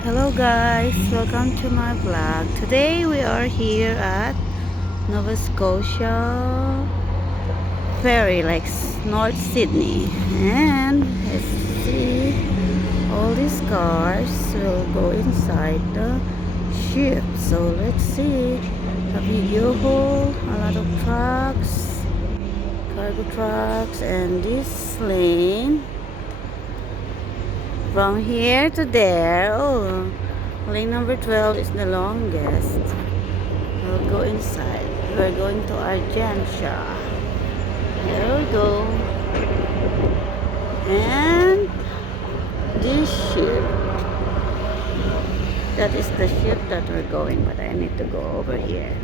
Hello guys, welcome to my vlog. Today we are here at Nova Scotia Ferry, like North Sydney. And let's see, all these cars will go inside the ship. So let's see, a video hole, a lot of trucks, cargo trucks, and this lane from here to there. Oh, lane number 12 is the longest. We'll go inside. We're going to Argentia. There we go. And this ship, that is the ship that we're going, but I need to go over here.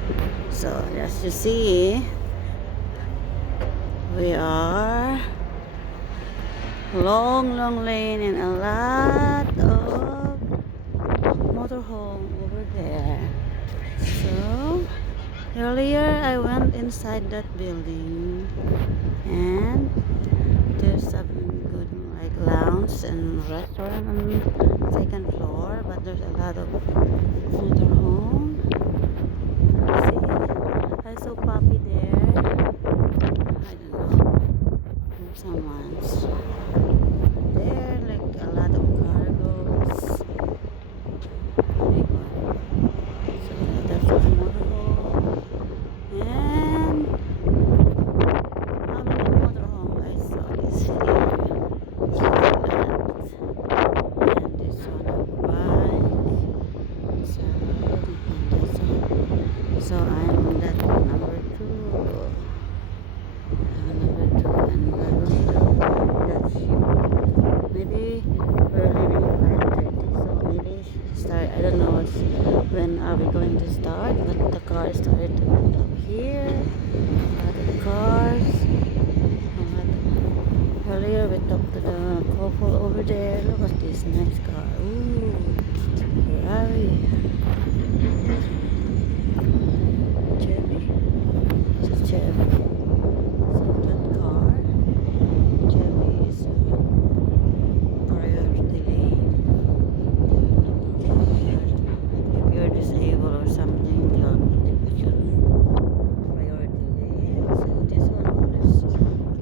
So as you see, we are long lane and a lot of motorhome over there. So earlier I went inside that building and there's a good like lounge and restaurant on the second floor, but there's a lot of motorhome. See, I saw puppy there. I don't know. Someone's there, like a lot of cargoes. Big one. So that's a motorhome. And how many motorhome I saw is here. So and this one a bike. So and this one. So I'm that number two. Number two, and we're going to that ship. Maybe we're leaving 5:30, so maybe start. I don't know when are we going to start, but the cars started to build up here. A lot of cars. Earlier we talked to the couple over there. Look at this nice car. Ooh, Ferrari. Chevy. It's a Chevy. So that car, Chevy is priority lane. If you're disabled or something, you're priority lane. So this one is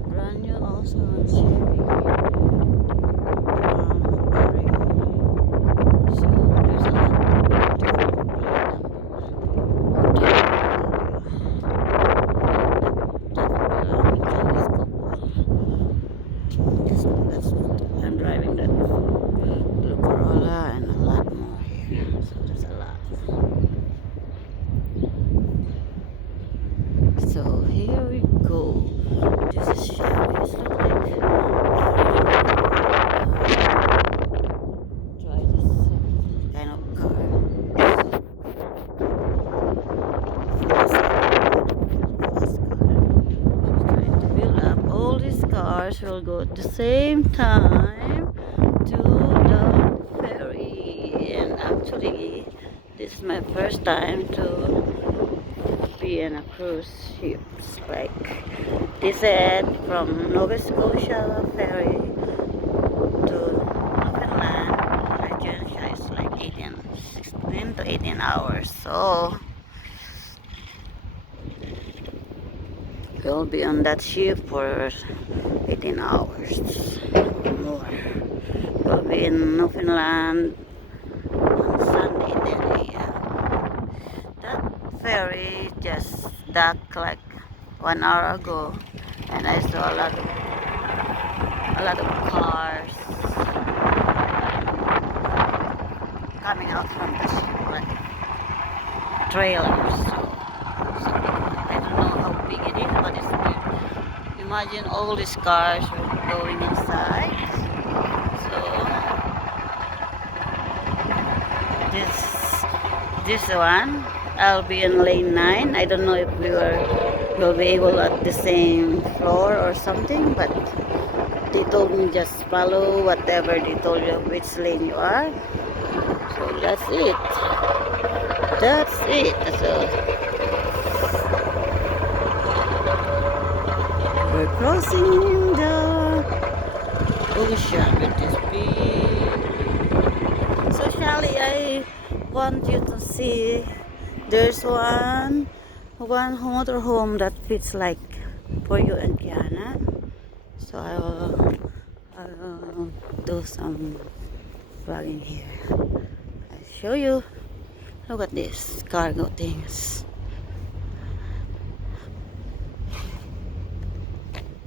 brand new also on Chevy from Ontario. So there's a lot of different plate that's what I'm driving, that blue Corolla, and a lot more here. So there's a lot. So here we go. This is Chevy. It looks like I try this kind of car. Fast car. She's trying to build up. All these cars will go at the same time to the ferry. And actually, this is my first time to be in a cruise ship. Like they said, from Nova Scotia ferry to Newfoundland, Argentia is like 16 to 18 hours. So we'll be on that ship for 18 hours or more. We'll be in Newfoundland on Sunday. Then that ferry just docked like 1 hour ago, and I saw a lot of cars coming out from the ship, like trailers. So I don't know how big it is, but it's big. Imagine all these cars going inside. So this one, I'll be in lane 9. I don't know if we'll be able at the same floor or something, but they told me just follow whatever they told you which lane you are. So that's it. That's it. So we're crossing the ocean with this big. So Shelly, I want you to see. There's one motorhome that fits like for you and Kiana. So I'll do some vlogging here. I'll show you. Look at this cargo things.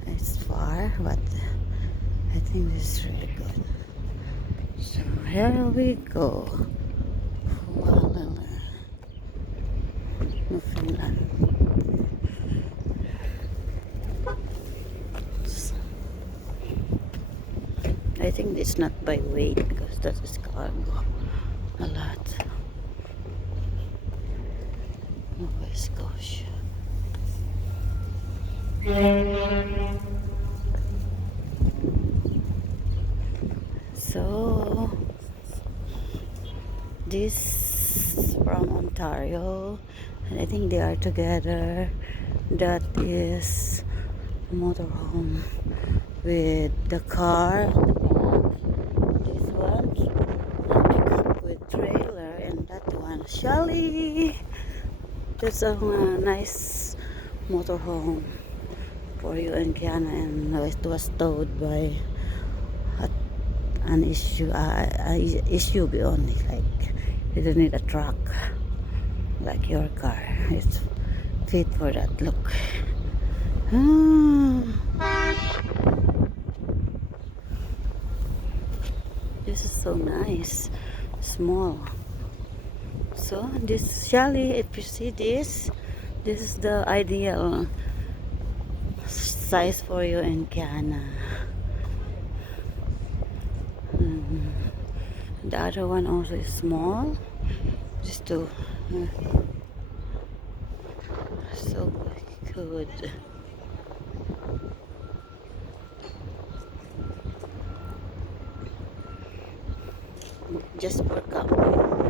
It's far, but I think this is really good. So here we go. Hualala, Newfoundland. I think it's not by weight because that is cargo. A lot. Nova Scotia. So this from Ontario, and I think they are together. That is a motorhome with the car on the back. This one pickup with trailer, and that one Shelly. That's a nice motorhome for you and Kiana, and it was towed by an SUV only. Like you don't need a truck like your car. It's fit for that look. This is so nice, small. So this Shelly, if you see this is the ideal size for you and Kiana. The other one also is small. Just two. So good. Just for company.